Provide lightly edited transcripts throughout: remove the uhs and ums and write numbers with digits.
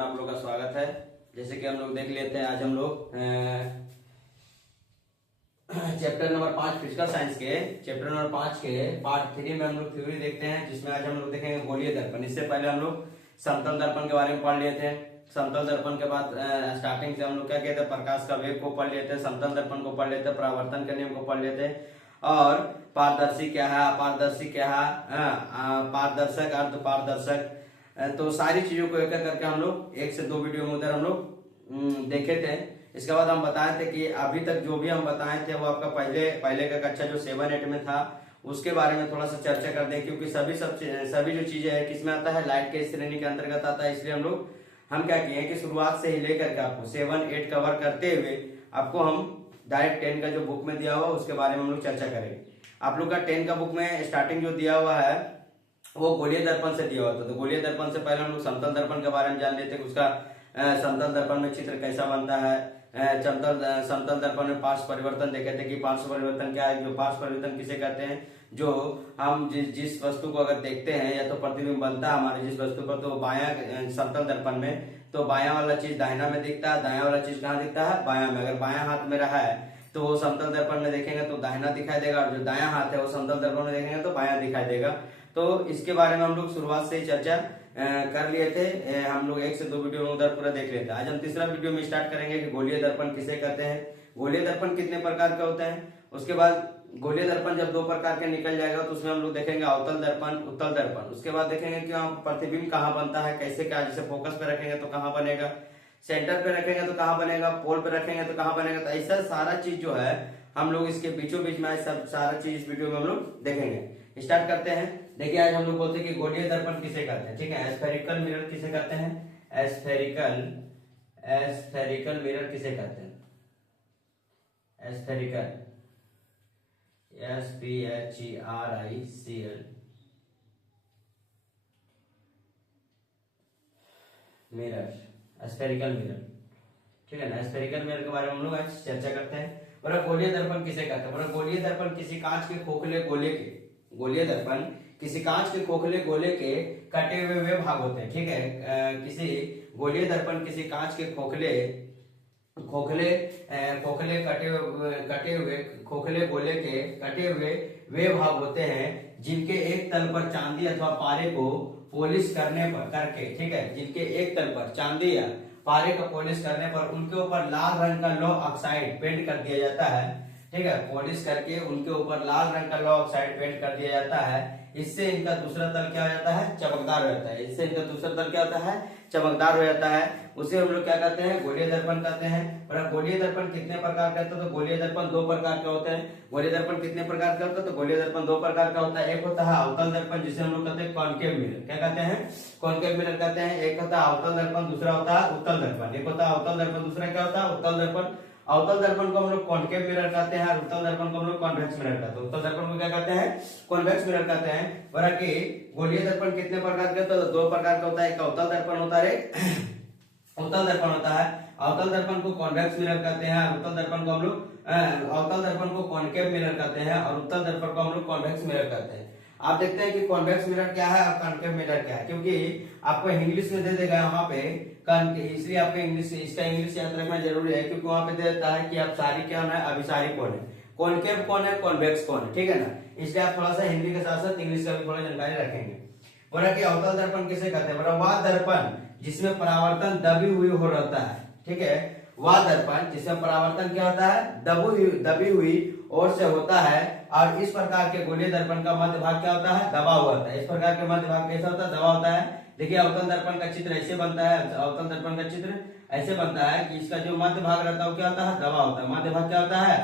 में आप लोग का स्वागत है। जैसे कि हम लोग देख लेते हैं, आज हम लोग चैप्टर नंबर 5 फिजिकल साइंस के चैप्टर नंबर 5 के पार्ट 3 में हम लोग थ्योरी देखते हैं, जिसमें आज हम लोग देखेंगे गोलीय दर्पण। इससे पहले हम लोग समतल दर्पण के बारे में पढ़ लिए थे। समतल दर्पण के बाद स्टार्टिंग से हम लोग क्या कहते हैं, प्रकाश का वेग को पढ़ लेते हैं, समतल दर्पण को पढ़ लेते हैं, परावर्तन के नियम को पढ़ लेते हैं, और पारदर्शी क्या है, अपारदर्शी क्या है, पारदर्शक, अर्ध पारदर्शक, तो सारी चीजों को एक करके हम लोग 1 से 2 वीडियो में उधर हम लोग देखे थे। इसके बाद हम बताए थे कि अभी तक जो भी हम बताए थे वो आपका पहले का कक्षा जो 7-8 में था उसके बारे में थोड़ा सा चर्चा कर दें, क्योंकि सभी जो चीजें है किसमें आता है, लाइट के श्रेणी के अंतर्गत आता है। इसलिए हम क्या किए कि शुरुआत से ही लेकर के आपको 7-8 कवर करते हुए आपको हम डायरेक्ट 10 का जो बुक में दिया हुआ उसके बारे में हम लोग चर्चा करेंगे। आप लोग का 10 का बुक में स्टार्टिंग जो दिया हुआ है वो गोलीय दर्पण से दिया हुआ था। तो गोलीय दर्पण से पहले हम लोग समतल दर्पण के बारे में जान लेते हैं, उसका समतल दर्पण में चित्र कैसा बनता है। समतल दर्पण में पार्श्व परिवर्तन देखे थे कि पार्श्व परिवर्तन क्या है, जो पार्श्व परिवर्तन किसे कहते हैं, जो हम जिस वस्तु को अगर देखते हैं या तो प्रतिबिंब बनता है हमारे जिस वस्तु पर, तो बायां समतल दर्पण में तो बायां वाला चीज दाहिना में दिखता है, दायां वाला चीज कहाँ दिखता है, बायां में। अगर बायां हाथ में रहा है तो वो समतल दर्पण में देखेंगे तो दाहिना दिखाई देगा, और जो दायां हाथ है वो समतल दर्पण में देखेंगे तो बायां दिखाई देगा। तो इसके बारे में हम लोग शुरुआत से ही चर्चा कर लिए थे। हम लोग 1 से 2 वीडियो में उधर पूरा देख लेते हैं। आज हम तीसरा वीडियो में स्टार्ट करेंगे कि गोलीय दर्पण किसे कहते हैं, गोलीय दर्पण कितने प्रकार के होते हैं। उसके बाद गोलीय दर्पण जब 2 प्रकार के निकल जाएगा तो उसमें हम लोग देखेंगे अवतल दर्पण, उत्तल दर्पण। उसके बाद देखेंगे कि प्रतिबिंब कहाँ बनता है, कैसे क्या, जैसे फोकस पे रखेंगे तो कहाँ बनेगा, सेंटर पे रखेंगे तो कहाँ बनेगा, पोल पे रखेंगे तो कहाँ बनेगा। तो ऐसा सारा चीज जो है हम लोग इसके बीचों बीच में सब सारा चीज इस वीडियो में हम लोग देखेंगे। स्टार्ट करते हैं। देखिए, आज हम लोग बोलते हैं कि गोलीय दर्पण किसे कहते हैं, ठीक है। स्फेरिकल मिरर किसे कहते हैं, स्फेरिकल मिरर किसे कहते हैं, spherical, SPHERICL mirror, spherical mirror, ठीक है ना। स्फेरिकल मिरर के बारे में हम लोग आज चर्चा करते हैं। और गोलीय दर्पण किसे कहते हैं, और गोलीय दर्पण किसी कांच के खोखले गोले के, गोलीय दर्पण किसी कांच के खोखले गोले के कटे हुए वे भाग होते हैं, ठीक है। किसी गोलीय दर्पण किसी कांच के खोखले खोखले गोले के कटे हुए वे भाग होते हैं जिनके एक तल पर चांदी अथवा पारे को पॉलिश करके, ठीक है, जिनके एक तल पर चांदी या पारे का पॉलिश करने पर उनके ऊपर लाल रंग का लौह ऑक्साइड पेंट कर दिया जाता है, ठीक है। पॉलिश करके उनके ऊपर लाल रंग का लौह ऑक्साइड पेंट कर दिया जाता है। इससे इनका दूसरा तल क्या हो जाता है, चमकदार हो जाता है। इससे इनका दूसरा तल क्या होता है, चमकदार हो जाता है। उसे हम लोग क्या कहते हैं, गोलीय दर्पण कहते हैं। और गोलीय दर्पण कितने प्रकार का होता है, तो गोलीय दर्पण 2 प्रकार के होते हैं। गोलीय दर्पण कितने प्रकार का होता है, तो गोलीय दर्पण 2 प्रकार का होता है। एक होता है अवतल दर्पण, जिसे हम लोग कहते हैं कॉनकेव मिरर, क्या कहते हैं, कॉनकेव मिरर कहते हैं। एक होता है अवतल दर्पण, दूसरा होता है उत्तल दर्पण। एक होता है अवतल दर्पण, दूसरा क्या होता है, उत्तल दर्पण। अवतल दर्पण को हम लोग कॉनकेव मिरर कहते हैं, और उत्तल दर्पण को हम लोग कॉन्वेक्स मिरर कहते हैं। उत्तल दर्पण को क्या कहते हैं, कॉन्वेक्स मिरर कहते हैं। वरकि गोलीय दर्पण कितने प्रकार के, तो 2 प्रकार का होता है। एक अवतल दर्पण होता है, उत्तल दर्पण होता है। अवतल दर्पण को कॉन्वेक्स मिरर कहते हैं, और उत्तल दर्पण को हम लोग अवतल दर्पण को कॉनकेव मिरर कहते हैं, और उत्तल दर्पण को हम लोग कॉन्वेक्स मिरर कहते हैं। आप देखते हैं कि कॉन्वेक्स मिरर क्या है और कॉनकेव मिरर क्या है, क्योंकि आपको इंग्लिश में दे देगा वहां पे, इसलिए आपको इसका इंग्लिश याद रखना जरूरी है, क्योंकि वहां पे दे देता है कि अपसारी क्या है, अभिसारी कौन है, कॉनकेव कौन है, कॉन्वेक्स कौन है, ठीक है ना। इसलिए आप थोड़ा सा हिंदी के साथ साथ इंग्लिश का भी थोड़ा जानकारी रखेंगे। बोला कि अवतल दर्पण किसे कहते हैं, बोला वह दर्पण जिसमें परावर्तन दबी हुई हो रहता है, ठीक है। वह दर्पण जिसमें परावर्तन क्या होता है, दबी हुई ओर से होता है। और इस प्रकार के गोलीय दर्पण का मध्य भाग क्या होता है, दबा हुआ होता है। इस प्रकार के मध्य भाग कैसा होता है, दबा होता है। देखिए, अवतल दर्पण का चित्र ऐसे बनता है, अवतल दर्पण का चित्र ऐसे बनता है कि इसका जो मध्य भाग रहता है वो क्या होता है, दबा होता है। मध्य भाग क्या होता है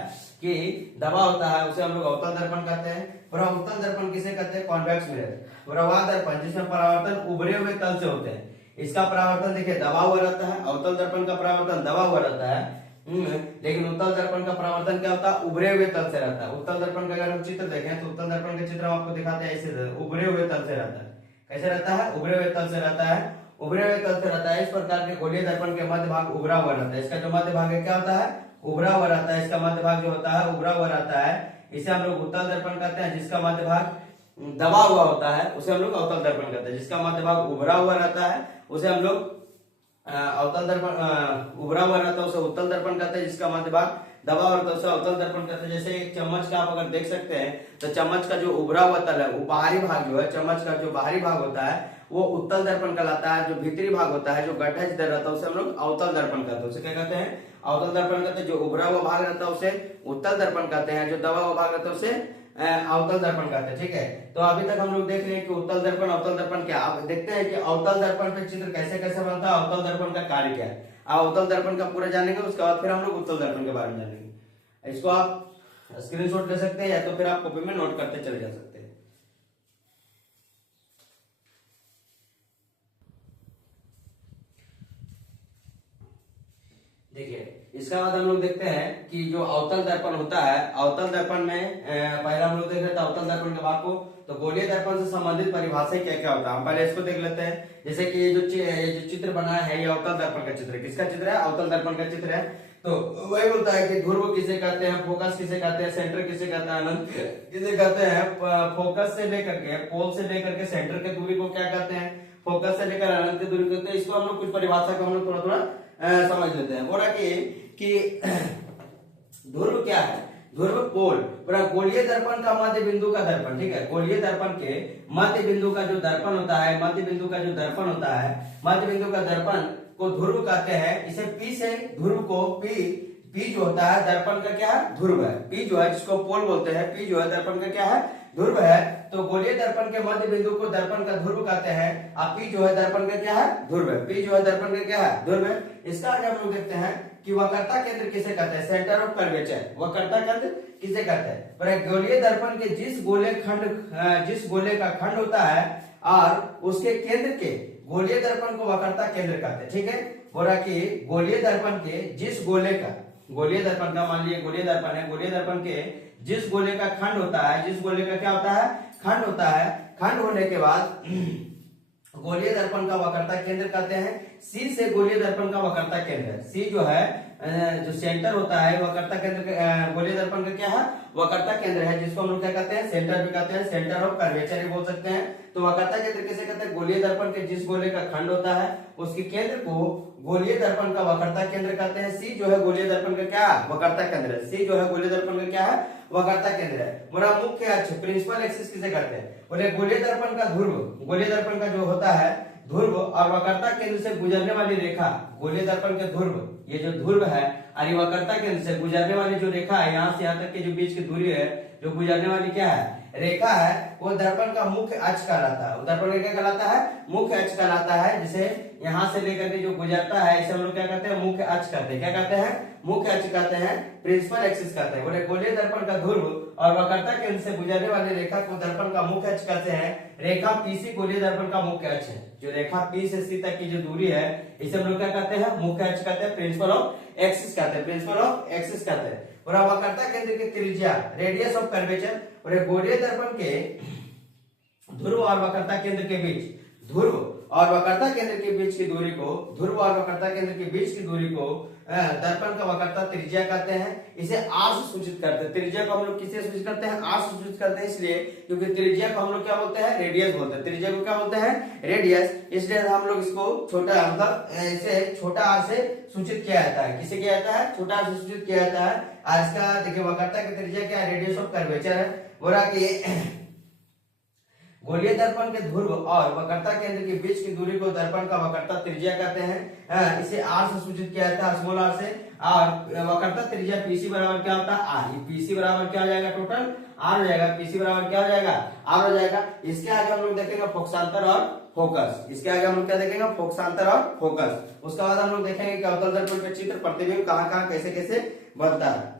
कि दबा होता है, उसे हम लोग अवतल दर्पण कहते हैं। और उत्तल दर्पण किसे कहते हैं, कॉन्वेक्स मिरर। और वह दर्पण जिसमें परावर्तन उभरे हुए तल से होते हैं, इसका परावर्तन देखिए दबा हुआ रहता है। अवतल दर्पण का परावर्तन दबा हुआ रहता है, लेकिन उत्तल दर्पण का परावर्तन क्या होता है, उभरे हुए तल से रहता है। उत्तल दर्पण का अगर हम चित्र देखें तो उत्तल दर्पण के चित्र हम आपको दिखाते हैं, ऐसे उभरे हुए तल से रहता है। कैसे रहता है, उभरे हुए तल से रहता है, उभरे हुए तल से रहता है। इस प्रकार के गोलीय दर्पण के मध्य भाग उभरा हुआ रहता है। इसका जो मध्य भाग है क्या होता है, उभरा हुआ रहता है। इसका मध्य भाग जो होता है उभरा हुआ रहता है। इसे हम लोग उत्तल दर्पण कहते हैं। जिसका मध्य भाग दबा हुआ होता है उसे हम लोग अवतल दर्पण कहते हैं। जिसका मध्य भाग उभरा हुआ रहता है उसे हम लोग अवतल दर्पण उभरा हुआ रहता है उसे उत्तल दर्पण कहते हैं, जिसका मध्य भाग दबा हुआ रहता है उसे अवतल दर्पण कहते हैं। जैसे एक चम्मच का आप अगर देख सकते हैं तो चम्मच का जो उभरा हुआ तल है वो बाहरी भाग जो है, चम्मच का जो बाहरी भाग होता है वो उत्तल दर्पण कहलाता है। जो भीतरी भाग होता है, जो गड्ढा जिधर रहता है उसे हम लोग अवतल दर्पण कहते हैं। उसे क्या कहते हैं? अवतल दर्पण कहते हैं। जो उभरा हुआ भाग रहता है उसे उत्तल दर्पण कहते हैं, जो दबा हुआ भाग रहता है उसे अवतल दर्पण कहते हैं। ठीक है, तो अभी तक हम लोग देख रहे हैं कि उत्तल दर्पण अवतल दर्पण क्या। अब देखते हैं कि अवतल दर्पण पे चित्र कैसे कैसे बनता है, अवतल दर्पण का कार्य क्या है। आप अवतल दर्पण का पूरा जानेंगे, उसके बाद फिर हम लोग उत्तल दर्पण के बारे में जानेंगे। इसको आप स्क्रीनशॉट ले सकते हैं या तो फिर आप कॉपी में नोट करते चले जा सकते हैं। देखिए, इसका बाद हम लोग देखते हैं कि जो अवतल दर्पण होता है, अवतल दर्पण में पहले हम लोग देख रहे थे अवतल दर्पण के भाग को। तो गोलीय दर्पण से संबंधित परिभाषा क्या क्या होता है, हम पहले इसको देख लेते हैं। जैसे कि ये जो चित्र बना है ये अवतल दर्पण का चित्र है। किसका चित्र है? अवतल दर्पण का चित्र है। तो वही बोलता है कि ध्रुव किसे कहते हैं, फोकस किसे कहते हैं, सेंटर किसे कहते हैं, अनंत किसे कहते हैं। फोकस से लेकर के पोल से लेकर के सेंटर की दूरी को क्या कहते हैं, फोकस से लेकर अनंत की दूरी कहते हैं। इसको हम लोग कुछ परिभाषा को हम लोग थोड़ा थोड़ा समझ लेते हैं। बोला कि ध्रुव क्या है? ध्रुव पोल। बोला गोलीय दर्पण का मध्य बिंदु का दर्पण। ठीक है, गोलीय दर्पण के मध्य बिंदु का जो दर्पण होता है, मध्य बिंदु का जो दर्पण होता है, मध्य बिंदु का दर्पण को ध्रुव कहते हैं। इसे पी से ध्रुव को पी जो होता है दर्पण का क्या है? ध्रुव है। पी जो है जिसको पोल बोलते हैं, पी जो है दर्पण का क्या है? ध्रुव है। तो गोलीय दर्पण के मध्य बिंदु को दर्पण का ध्रुव कहते हैं। अब पी जो है दर्पण का क्या है? ध्रुव है। पी जो है दर्पण का क्या है? ध्रुव है। इसका आगे हम लोग देखते हैं कि वक्रता केंद्र किसे कहते हैं, सेंटर ऑफ कर्वेचर। वक्रता केंद्र किसे कहते हैं? पर गोलीय दर्पण के जिस गोले का खंड होता है और उसके केंद्र के गोलीय दर्पण को वक्रता केंद्र कहते हैं। ठीक है, बोला कि गोलीय दर्पण के जिस गोलीय दर्पण का, मान लीजिए गोलीय दर्पण है, गोलीय दर्पण के जिस गोले का खंड होता है, जिस गोले का क्या होता है? खंड होता है। खंड होने के बाद गोलीय दर्पण का वक्रता केंद्र कहते हैं। सी से गोलीय दर्पण का वक्रता केंद्र, सी जो है जो सेंटर होता है वक्रता केंद्र, गोलीय दर्पण का क्या है? वक्रता केंद्र है, जिसको हम लोग क्या कहते हैं? सेंटर भी कहते हैं, सेंटर ऑफ कर्वेचर भी बोल सकते हैं। तो वक्रता केंद्र किसे कहते हैं? गोलीय दर्पण के जिस गोले का खंड होता है उसके केंद्र को गोलीय दर्पण का वक्रता केंद्र कहते हैं। सी जो है गोलीय दर्पण का क्या है? वक्रता केंद्र है। सी जो है गोलीय दर्पण का क्या है? वक्रता केंद्र है। बोला मुख्य अक्ष, प्रिंसिपल एक्सिस किसे कहते हैं? बोले गोलीय दर्पण का ध्रुव, गोलीय दर्पण का जो होता है ध्रुव और वक्रता केंद्र से गुजरने वाली रेखा, गोलीय दर्पण के ध्रुव, ये जो ध्रुव है और ये वक्रता केंद्र से गुजरने वाली जो रेखा है, यहाँ से यहाँ तक की जो बीच की दूरी है, जो गुजरने वाली क्या है? रेखा है, वो दर्पण का मुख्य अक्ष कहलाता है। दर्पण का क्या कहलाता है? मुख्य अक्ष कहलाता है। जिसे यहाँ से लेकर के जो गुजरता है इसे हम लोग क्या कहते हैं? मुख्य अक्ष कहते हैं। क्या कहते हैं? मुख्य अक्ष कहते हैं, प्रिंसिपल एक्सिस कहते हैं। बोले गोलीय दर्पण का ध्रुव और वक्रता केंद्र से गुजरने वाली रेखा को दर्पण का मुख्य अक्ष कहते हैं। रेखा पीसी गोलीय दर्पण का मुख्य अक्ष है। जो रेखा पी से सी तक की जो दूरी है इसे हम लोग क्या कहते हैं? मुख्य अक्ष कहते हैं, प्रिंसिपल ऑफ एक्सिस कहते हैं, प्रिंसिपल ऑफ एक्सिस कहते हैं। और वक्रता केंद्र की त्रिज्या, रेडियस ऑफ कर्वेचर। और गोलीय दर्पण के ध्रुव और वक्रता केंद्र के बीच, ध्रुव और वक्रता केंद्र के बीच की दूरी को, ध्रुव और वक्रता केंद्र के बीच की दूरी को दर्पण का वक्रता त्रिज्या कहते हैं। इसे आर से सूचित करते हैं। त्रिज्या को हम लोग किससे सूचित करते हैं? आर से सूचित करते हैं, इसलिए क्योंकि त्रिज्या को हम लोग क्या बोलते हैं? रेडियस बोलते हैं। त्रिज्या को क्या बोलते हैं? रेडियस। इसलिए हम लोग इसको छोटा, मतलब इसे छोटा आर से सूचित किया जाता है। किसे किया जाता है? छोटा आर से सूचित किया जाता है। और इसका देखिए वक्रता की त्रिज्या क्या है? रेडियस ऑफ कर्वेचर है। बोला कि गोलीय दर्पण के ध्रुव और वक्रता केंद्र के बीच की दूरी को दर्पण का वक्रता त्रिज्या कहते हैं। इसे आर से सूचित किया जाता है, स्मॉल आर से। और वक्रता त्रिज्या पीसी बराबर क्या होता है? आर। पीसी बराबर क्या हो जाएगा? टोटल आर हो जाएगा। पीसी बराबर क्या हो जाएगा? आर हो जाएगा। इसके आगे हम लोग देखेंगे फोकसांतर और फोकस। इसके आगे हम लोग क्या देखेंगे? फोकसांतर और फोकस। उसके बाद हम लोग देखेंगे कि अवतल दर्पण के चित्र प्रतिबिंब कहाँ कहाँ कैसे कैसे बनता है।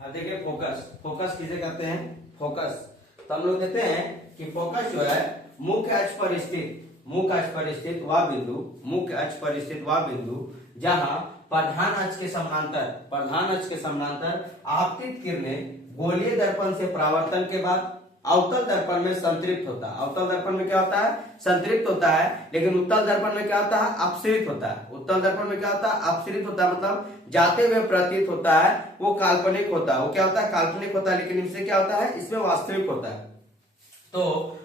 अब देखिए फोकस, फोकस किसे कहते हैं? फोकस तो हम लोग देते हैं कि फोकस जो है मुख्य अक्ष पर स्थित, मुख्य अक्ष पर स्थित वह बिंदु, मुख्य अक्ष पर स्थित वह बिंदु जहां प्रधान अक्ष के समानांतर, प्रधान अक्ष के समानांतर आपतित किरणें गोलीय दर्पण से परावर्तन के बाद अवतल दर्पण में संतृप्त होता है। अवतल दर्पण में क्या होता है? संतृप्त होता है। लेकिन उत्तल दर्पण में क्या होता है? अपसृत होता है। उत्तल दर्पण में क्या होता है? अपसृत होता है, मतलब जाते हुए प्रतीत होता है, वो काल्पनिक होता है। वो क्या होता है? काल्पनिक होता है। लेकिन इससे क्या होता है? इसमें वास्तविक होता है। तो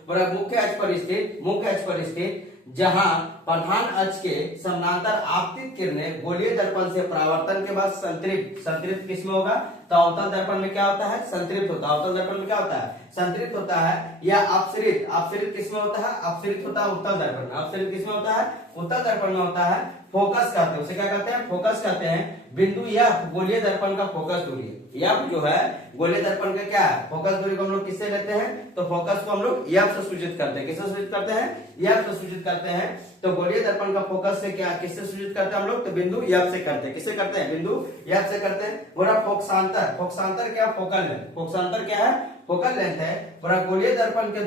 बोला मुख्य अक्ष पर स्थित जहां प्रधान अक्ष के समानांतर आपतित किरणें गोलीय दर्पण से परावर्तन के बाद संतृप्त किसमें होगा, तो अवतल दर्पण में क्या होता है, संतृप्त होता है। अवतल दर्पण में क्या होता है, संतृप्त होता है। या अपसरित किसमें होता है, अपसरित होता है उत्तल दर्पण में। अपसरित किसमें होता है, उत्तल दर्पण में होता है। फोकस कहते हैं उसे, क्या कहते हैं, फोकस कहते हैं। बिंदु एफ गोलीय दर्पण का फोकस दूरी है। एफ जो है गोलीय दर्पण का क्या है, फोकस दूरी को हम लोग किससे लेते हैं, तो फोकस को हम लोग एफ से सूचित करते हैं। किससे सूचित करते हैं, एफ से सूचित करते हैं। तो गोलीय दर्पण का फोकस से क्या किससे सूचित करते हैं हम लोग, तो बिंदु एफ से करते हैं। किससे करते हैं, बिंदु एफ से करते हैं। बोला फोकसांतर क्या, फोकल लेंथ। फोकसांतर क्या है, फोकल लेंथ है। बोला गोलीय दर्पण के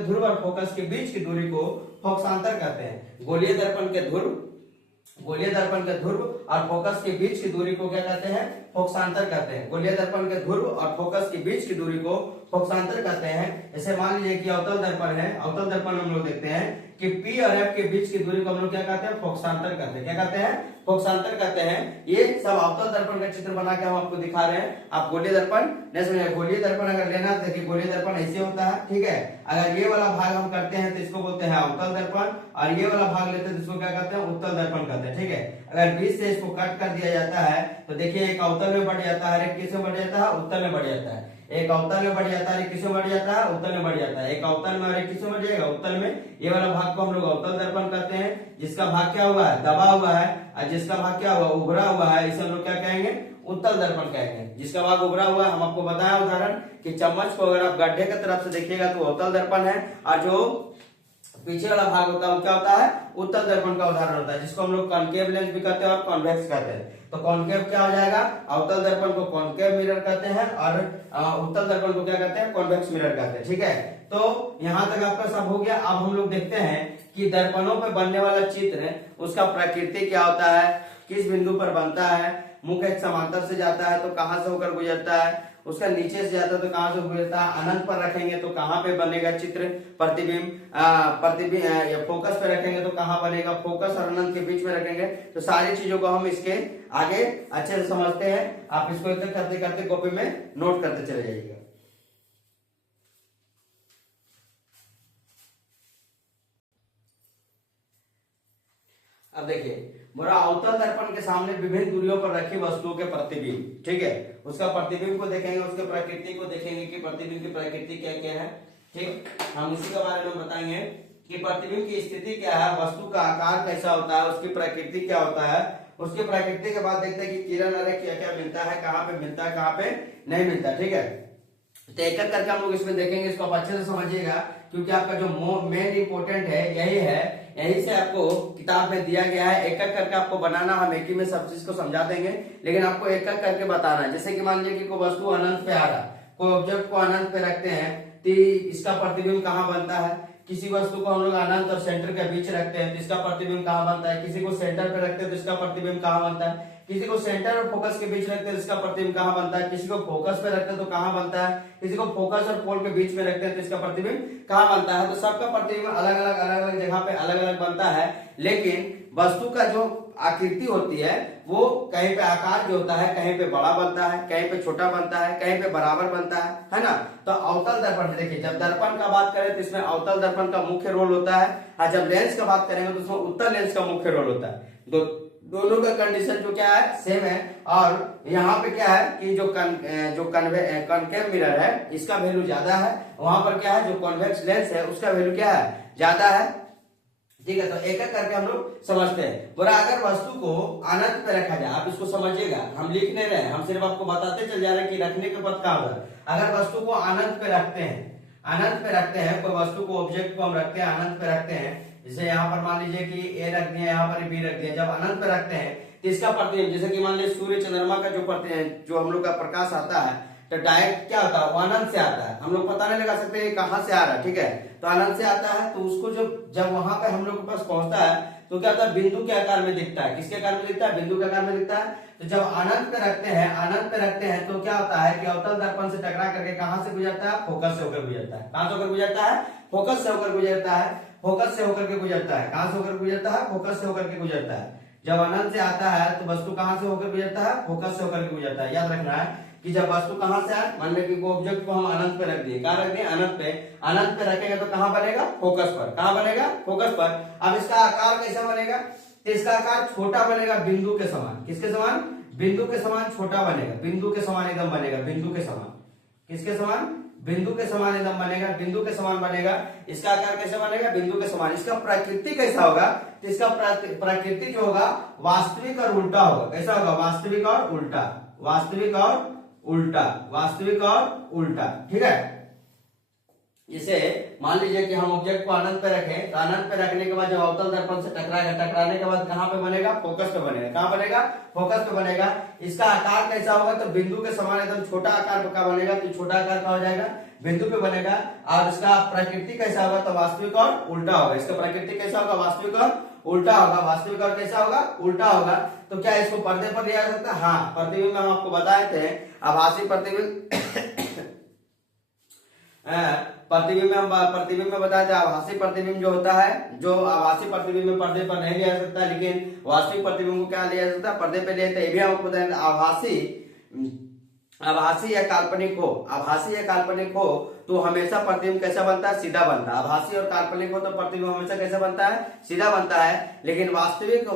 ध्रुव और फोकस के बीच की दूरी को फोकसांतर कहते हैं। गोलीय दर्पण के ध्रुव और फोकस के बीच की दूरी को क्या कहते हैं, फोकसांतर कहते हैं। गोलीय दर्पण के ध्रुव और फोकस के बीच की दूरी को फोकसांतर कहते हैं। जैसे मान लीजिए कि अवतल दर्पण है, अवतल दर्पण हम लोग देखते हैं कि P और F के बीच की दूरी को हम लोग क्या कहते हैं, फोकसांतर कहते हैं। क्या कहते हैं, फोकसांतर कहते हैं। ये सब अवतल दर्पण का चित्र बना के हम आपको दिखा रहे हैं। आप गोलीय दर्पण नहीं समझे, गोलीय दर्पण अगर लेना तो देखिए गोलीय दर्पण ऐसे होता है, ठीक है। अगर ये वाला भाग हम करते हैं तो इसको बोलते हैं अवतल दर्पण, और ये वाला भाग लेते हैं तो इसको क्या कहते हैं, उत्तल दर्पण कहते हैं, ठीक है। अगर बीच से इसको कट कर दिया जाता है तो देखिए एक अवतल में बढ़ जाता है, एक किस में बढ़ जाता है, उत्तल में बढ़ जाता है। एक अवतल में बढ़ जाता है, किस में बढ़ जाता है, उत्तल में बढ़ जाता है। एक अवतल में और एक किस में बढ़ जाएगा, उत्तल में। ये वाला भाग को हम लोग अवतल दर्पण कहते हैं। जिसका भाग क्या हुआ है, दबा हुआ है, और जिसका भाग क्या हुआ, उभरा हुआ है, इसे हम लोग क्या कहेंगे, उत्तल दर्पण कहेंगे। जिसका भाग उभरा हुआ है, हम आपको बताया उदाहरण कि चम्मच को अगर आप गड्ढे की तरफ से देखिएगा तो अवतल दर्पण है, और जो पीछे वाला भाग होता है वो क्या होता है, उत्तल दर्पण का उदाहरण होता है, जिसको हम लोग कॉन्केव लेंस भी कहते हैं और कॉन्वेक्स कहते हैं। तो कॉन्केव क्या हो जाएगा, अवतल दर्पण को कॉन्केव मिरर कहते हैं, और उत्तल दर्पण को क्या कहते हैं, कॉन्वेक्स मिरर कहते हैं, ठीक है। तो यहाँ तक आपका सब हो गया। अब हम लोग देखते हैं कि दर्पणों पर बनने वाला चित्र, उसका प्रकृति क्या होता है, किस बिंदु पर बनता है। मुख्य एक समांतर से जाता है तो कहां से होकर गुजरता है, उसका नीचे से जाता है तो कहां से गुजरता है, अनंत पर रखेंगे तो कहां पे बनेगा चित्र, प्रतिबिंब या फोकस पे रखेंगे तो कहां बनेगा, फोकस और अनंत के बीच में रखेंगे। तो सारी चीजों को हम इसके आगे अच्छे से समझते हैं। आप इसको एक करते करते कॉपी में नोट करते चले जाइएगा। अब देखिए, बोला अवतल दर्पण के सामने विभिन्न दूरियों पर रखी वस्तुओं के प्रतिबिंब, ठीक है। उसका प्रतिबिंब को देखेंगे, उसके प्रकृति को देखेंगे कि प्रतिबिंब की प्रकृति क्या क्या है, ठीक। हम इसी के बारे में बताएंगे कि प्रतिबिंब की स्थिति क्या है, वस्तु का आकार कैसा होता है, उसकी प्रकृति क्या होता है। उसकी प्रकृति के बाद देखते हैं कि किरण अरे क्या क्या मिलता है, कहाँ पे मिलता है, कहाँ पे नहीं मिलता, ठीक है। तो एक एक करके हम लोग इसमें देखेंगे, इसको आप अच्छे से समझिएगा, क्योंकि आपका जो मेन इंपोर्टेंट है यही है। यही से आपको किताब में दिया गया है, एक एक करके आपको बनाना। हम एक ही में सब चीज को समझा देंगे, लेकिन आपको एक एक करके बताना है। जैसे कि मान लीजिए कि कोई वस्तु अनंत पे आ रहा, कोई ऑब्जेक्ट को अनंत पे रखते हैं तो इसका प्रतिबिंब कहाँ बनता है। किसी वस्तु को हम लोग अनंत और सेंटर के बीच रखते हैं तो इसका प्रतिबिंब कहाँ बनता है। किसी को सेंटर पे रखते हैं तो इसका प्रतिबिंब कहाँ बनता है। किसी को सेंटर और फोकस के बीच रखते हैं तो इसका प्रतिबिंब कहाँ बनता है। किसी को फोकस पे रखते हैं तो कहाँ बनता है। किसी को फोकस और पोल के बीच में रखते हैं तो इसका प्रतिबिंब कहाँ बनता है। तो सबका प्रतिबिंब अलग अलग जगह पे अलग अलग बनता है, लेकिन वस्तु का जो आकृति होती है वो कहीं पे आकार जो होता है कहीं पे बड़ा बनता है, कहीं पे छोटा बनता है, कहीं पे बराबर बनता है ना। तो अवतल दर्पण देखिए, जब दर्पण का बात करें तो इसमें अवतल दर्पण का मुख्य रोल होता है, और जब लेंस का बात करेंगे तो उसमें उत्तल लेंस का मुख्य रोल होता है। दोनों का कंडीशन जो क्या है सेम है। और यहाँ पे क्या है कि जो कॉन्केव मिरर है इसका वैल्यू ज्यादा है, वहां पर क्या है जो कॉन्वेक्स लेंस है उसका वैल्यू क्या है ज्यादा है, ठीक है। तो एक एक करके हम लोग समझते हैं। बोला अगर वस्तु को अनंत पे रखा जाए, आप इसको समझिएगा, हम लिख नहीं रहे, हम सिर्फ आपको बताते चल जा रहे हैं कि रखने के पद कहाँ होगा। अगर वस्तु को अनंत पे रखते हैं, कोई वस्तु को ऑब्जेक्ट को हम रखते हैं अनंत पे रखते हैं, जैसे यहाँ पर मान लीजिए कि ए रख दिया, यहाँ पर बी रख दिया। जब अनंत पे रखते हैं तो इसका प्रतिबिंब, जैसे कि मान लीजिए सूर्य चंद्रमा का जो हम लोग का प्रकाश आता है तो डायरेक्ट क्या होता है वो अनंत से आता है। हम लोग पता नहीं लगा सकते कहाँ से आ रहा है, ठीक है। तो अनंत से आता है तो उसको जब वहां पे हम लोग के पास पहुंचता है तो क्या होता है बिंदु के आकार में दिखता है। किसके आकार में दिखता है, बिंदु के आकार में दिखता है। तो जब अनंत पे रखते हैं तो क्या होता है कि अवतल दर्पण से टकरा करके कहां से गुजरता है, फोकस से होकर गुजरता है। कहां से होकर गुजरता है, फोकस से होकर गुजरता है। फोकस से होकर के गुजरता है, कहां से होकर गुजरता है, फोकस से होकर के गुजरता है। जब अनंत से आता है तो वस्तु कहां से होकर गुजरता है, फोकस से होकर के गुजरता है। याद रखना है कि जब वस्तु कहां से आए, मान लो कि ऑब्जेक्ट को हम अनंत पे रख दिए, कहां रख दिए, अनंत पे। अनंत पे रखेंगे तो कहां बनेगा, फोकस पर। कहां बनेगा, फोकस पर। अब इसका आकार कैसा बनेगा, तो इसका आकार छोटा बनेगा, बिंदु के समान। किसके समान, बिंदु के समान छोटा बनेगा, बिंदु के समान एकदम बनेगा, बिंदु के समान। किसके समान, बिंदु के समान एकदम बनेगा, बिंदु के समान बनेगा। इसका आकार कैसे बनेगा, बिंदु के समान। इसका प्रकृति कैसा होगा, तो इसका प्रकृति जो होगा वास्तविक और उल्टा होगा। कैसा होगा, वास्तविक और उल्टा, वास्तविक और उल्टा, वास्तविक और उल्टा। ठीक है, इसे मान लीजिए कि हम ऑब्जेक्ट को अनंत पे रखें, तो अनंत पे रखने के बाद जब अवतल दर्पण से टकराएगा, टकराने के बाद कहां पे बनेगा, फोकस पे बनेगा। कहां बनेगा, फोकस पे बनेगा। इसका आकार कैसा होगा, तो बिंदु के समान एकदम छोटा आकार का बनेगा, तो छोटा आकार का हो जाएगा, बिंदु पे बनेगा। और इसका प्रकृति कैसा होगा, तो वास्तविक और उल्टा होगा। इसका प्रकृति कैसा होगा, वास्तविक और उल्टा होगा। वास्तविक और कैसा होगा, उल्टा होगा। तो क्या इसको पर्दे पर लिया जा सकता है, हाँ। प्रतिबिंब हम आपको बताए थे, आभासी प्रतिबिंब प्रतिबिंब में बताया था, आभासी प्रतिबिंब जो होता है, जो आभासी प्रतिबिंब में पर्दे पर नहीं लिया जा सकता, लेकिन वास्तविक प्रतिबिंब को क्या लिया जा सकता है, पर्दे पर लिया जाता है। ये भी आपको बताया, आभासी या काल्पनिक हो, आभासी या काल्पनिक हो तो हमेशा प्रतिबिंब कैसा बनता है, सीधा बनता है। आभासी और काल्पनिक हो तो प्रतिबिंब हमेशा कैसा बनता है, सीधा बनता है। लेकिन वास्तविक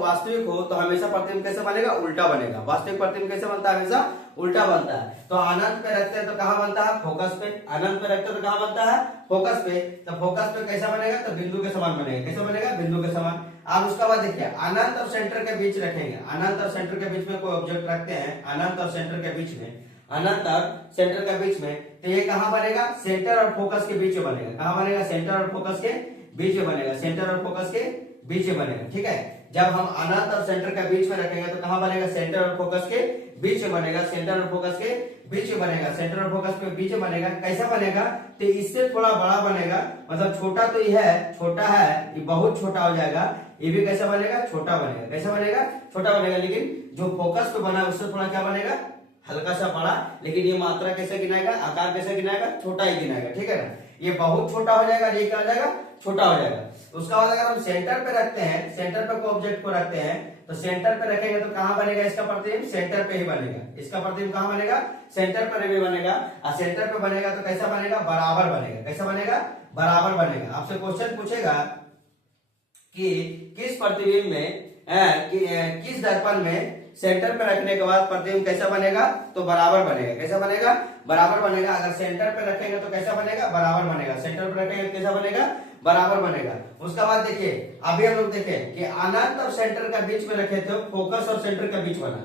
हो तो हमेशा प्रतिबिंब कैसे बनेगा, उल्टा बनेगा। वास्तविक प्रतिबिंब कैसे बनता है, हमेशा उल्टा बनता है। तो अनंत पे रखते हैं तो कहां बनता है, फोकस पे। अनंत पे रखते हैं तो कहां बनता है, फोकस पे। तो फोकस पे कैसा बनेगा, तो बिंदु के समान बनेगा। कैसा बनेगा, बिंदु के समान। अब उसके बाद देखिए, अनंत और सेंटर के बीच रखेंगे। अनंत और सेंटर के बीच में कोई ऑब्जेक्ट रखते हैं, अनंत और सेंटर के बीच में, अनंत और सेंटर के बीच में, तो ये कहां बनेगा, सेंटर और फोकस के बीच में बनेगा। कहां बनेगा, सेंटर और फोकस के बीच में बनेगा, सेंटर और फोकस के बीच में बनेगा। ठीक है, जब हम अनंत और सेंटर के बीच में रखेंगे तो कहां बनेगा, सेंटर और फोकस के बीच में बनेगा, सेंटर और फोकस के बीच में बनेगा, सेंटर और फोकस के बीच में बनेगा। कैसा बनेगा, तो इससे थोड़ा बड़ा बनेगा, मतलब छोटा तो ये है, छोटा है, ये बहुत छोटा हो जाएगा। ये भी कैसा बनेगा, छोटा बनेगा। कैसा बनेगा, छोटा बनेगा। लेकिन जो फोकस पे बना है उससे थोड़ा क्या बनेगा, हल्का सा बड़ा। लेकिन ये मात्रा कैसे गिनाएगा, आकार कैसे गिनाएगा, छोटा ही गिनाएगा। ठीक है ना, ये बहुत छोटा हो जाएगा, ये क्या हो जाएगा, छोटा हो जाएगा। उसके बाद अगर हम सेंटर पे रखते हैं, सेंटर पे को ऑब्जेक्ट को रखते हैं, तो सेंटर पे रखेंगे तो कहां बनेगा इसका प्रतिबिंब, सेंटर पे ही बनेगा। इसका प्रतिबिंब कहां बनेगा, सेंटर पर भी बनेगा। और सेंटर पे बनेगा तो कैसा बनेगा, बराबर बनेगा। कैसा बनेगा, बराबर बनेगा। आपसे क्वेश्चन पूछेगा कि किस प्रतिबिंब में किस दर्पण में सेंटर पे रखने के बाद प्रतिबिंब कैसा बनेगा, तो बराबर बनेगा। कैसा बनेगा, बराबर बनेगा। अगर सेंटर पे रखेंगे तो कैसा बनेगा, बराबर बनेगा। सेंटर पे रखेंगे तो कैसा बनेगा, बराबर बनेगा। उसके बाद देखिए, अभी हम लोग देखें कि अनंत और सेंटर के बीच में रखे तो फोकस और सेंटर के बीच बना।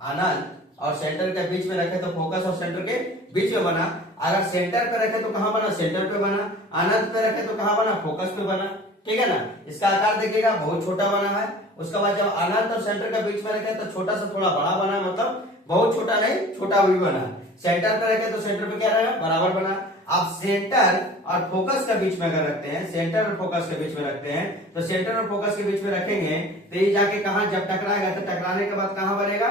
अनंत और सेंटर के बीच में रखे तो फोकस और सेंटर के बीच में बना। अगर सेंटर पे रखे तो कहां बना, सेंटर पे बना। अनंत पे रखे तो कहां बना, फोकस पे बना। ठीक है ना, इसका आकार देखिएगा बहुत छोटा बना है। उसके बाद जब अनंत और सेंटर के बीच में रखे तो छोटा से थोड़ा बड़ा बना, मतलब बहुत छोटा नहीं, छोटा भी बना। सेंटर पे रखे तो सेंटर पे क्या रहेगा, बराबर बना। आप सेंटर और फोकस के बीच में अगर रखते हैं, सेंटर और फोकस के बीच में रखते हैं, तो सेंटर और फोकस के बीच में रखेंगे तो ये जाके कहां जब टकराएगा, तो टकराने के बाद कहां बनेगा,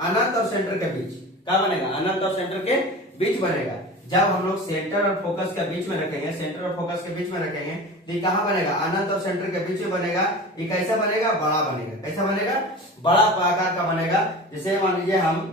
अनंत और सेंटर के बीच। क्या बनेगा, अनंत और सेंटर के बीच बनेगा। जब हम लोग सेंटर और फोकस के बीच में रखेंगे, सेंटर और फोकस के बीच में रखेंगे तो ये कहां बनेगा, अनंत और सेंटर के बीच में बनेगा। ये कैसा बनेगा, बड़ा बनेगा। कैसा बनेगा, बड़ा आकार का बनेगा। जैसे मान लीजिए हम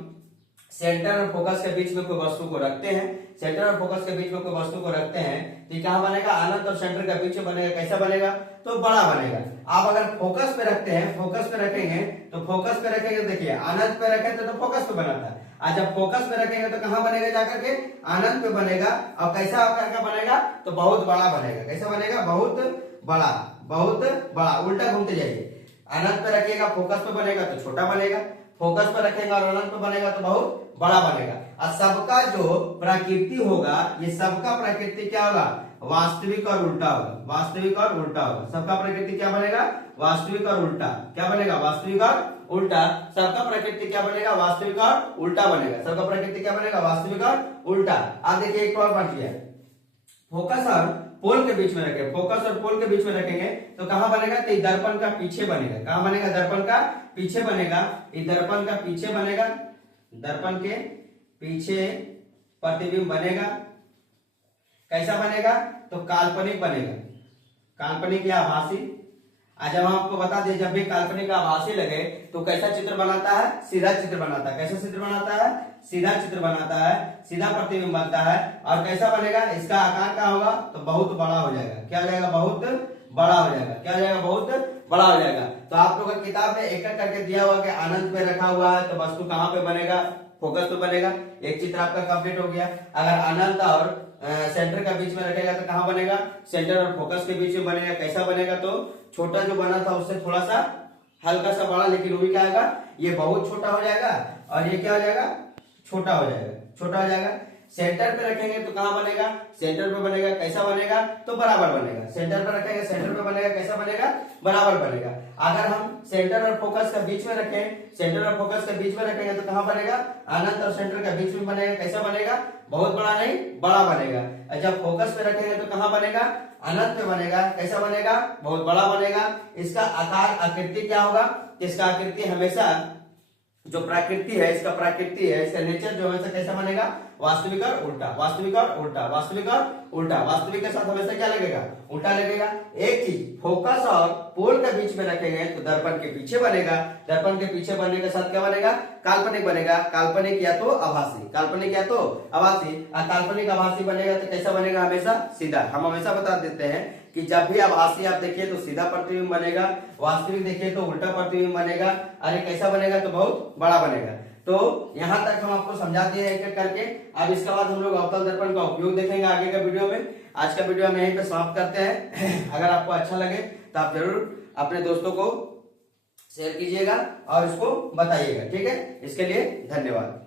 सेंटर और फोकस के बीच में कोई वस्तु को रखते हैं, सेंटर और फोकस के बीच में कोई वस्तु को रखते हैं तो ये कहां बनेगा, अनंत और सेंटर के बीच में बनेगा। कैसा बनेगा, तो बड़ा बनेगा। आप अगर फोकस पे रखते हैं, फोकस पे रखेंगे तो फोकस पे रखेंगे, देखिए अनंत पे रखे तो फोकस पे बनाता है, और जब फोकस पे रखेंगे तो कहां बनेगा, जाकर के अनंत पे बनेगा। और कैसा आकार का बनेगा, तो बहुत बड़ा बनेगा। कैसा बनेगा, बहुत बड़ा, बहुत बड़ा। उल्टा घूमते जाइए, अनंत पे रखिएगा, फोकस पे बनेगा तो छोटा बनेगा, फोकस पे रखेगा और अनंत पे बनेगा तो बहुत बड़ा बनेगा। और सबका जो प्रकृति होगा, ये सबका प्रकृति क्या होगा, वास्तविक और उल्टा होगा। वास्तविक और उल्टा होगा। सबका प्रकृति क्या बनेगा, वास्तविक और उल्टा। क्या बनेगा, वास्तविक और उल्टा। सबका प्रकृति क्या बनेगा, वास्तविक और उल्टा बनेगा। सबका प्रकृति क्या बनेगा, वास्तविक और उल्टा। अब देखिए एक और बात है, फोकस और पोल के बीच में रखेंगे, फोकस और पोल के बीच में रखेंगे तो कहां बनेगा, तो दर्पण का पीछे बनेगा। कहां बनेगा, दर्पण का पीछे बनेगा। ये दर्पण का पीछे बनेगा, दर्पण के पीछे प्रतिबिंब बनेगा। कैसा बनेगा, तो काल्पनिक बनेगा, काल्पनिक या आभासी। आज हम आपको बता दें, जब भी काल्पनिक आभासी लगे तो कैसा चित्र बनाता है, सीधा चित्र बनाता है। कैसा चित्र बनाता है, सीधा चित्र बनाता है, सीधा प्रतिबिंब बनता है। और कैसा बनेगा, इसका आकार क्या होगा, तो बहुत बड़ा हो जाएगा। क्या हो जाएगा, बहुत बड़ा हो जाएगा। क्या हो जाएगा, बहुत बड़ा हो जाएगा। तो आप लोगों की किताब में एक एक करके दिया हुआ कि अनंत पे रखा हुआ है, तो वस्तु कहाँ पे बनेगा, फोकस पे बनेगा। एक चित्र आपका कंप्लीट हो गया। अगर अनंत और सेंटर का बीच में रखेगा तो कहाँ बनेगा, सेंटर और फोकस के बीच में बनेगा। कैसा बनेगा, तो छोटा जो बना था उससे थोड़ा सा हल्का सा बड़ा, लेकिन वो भी क्या आएगा, ये बहुत छोटा हो जाएगा और ये क्या हो जाएगा, छोटा हो जाएगा, छोटा हो जाएगा। सेंटर पे रखेंगे तो कहाँ बनेगा, सेंटर पे बनेगा। कैसा बनेगा, तो बराबर बनेगा। सेंटर पे रखेंगे, सेंटर पे बनेगा। कैसा बनेगा, बराबर बनेगा। अगर हम सेंटर और फोकस के बीच में रखें, सेंटर और फोकस के बीच में रखेंगे तो कहाँ बनेगा, अनंत और सेंटर के बीच में बनेगा। कैसा बनेगा, बहुत बड़ा नहीं, बड़ा बनेगा। और जब फोकस पे रखेंगे तो कहाँ बनेगा, अनंत पे बनेगा। कैसा बनेगा, बहुत बड़ा बनेगा। इसका आकार आकृति क्या होगा, इसका आकृति हमेशा जो प्रकृति है, इसका प्रकृति है, इसका नेचर जो हमेशा कैसा बनेगा, वास्तविक और उल्टा, वास्तविक और उल्टा, वास्तविक और उल्टा। वास्तविक के साथ हमेशा क्या लगेगा, उल्टा लगेगा। एक चीज फोकस और पोल के बीच में रखेंगे तो दर्पण के पीछे बनेगा। दर्पण के पीछे बनने के साथ क्या बनेगा, काल्पनिक बनेगा। काल्पनिक या तो आभासी, काल्पनिक या तो आभासी। और काल्पनिक आभासी बनेगा तो कैसा बनेगा, हमेशा सीधा। हम हमेशा बता देते हैं कि जब भी आभासी आप देखिए तो सीधा प्रतिबिंब बनेगा, वास्तविक देखिए तो उल्टा प्रतिबिंब बनेगा। अरे कैसा बनेगा, तो बहुत बड़ा बनेगा। तो यहाँ तक हम आपको समझा दिए एक एक करके। अब इसके बाद हम लोग अवतल दर्पण का उपयोग देखेंगे आगे का वीडियो में। आज का वीडियो हम यहीं पे समाप्त करते हैं। अगर आपको अच्छा लगे तो आप जरूर अपने दोस्तों को शेयर कीजिएगा और इसको बताइएगा, ठीक है। इसके लिए धन्यवाद।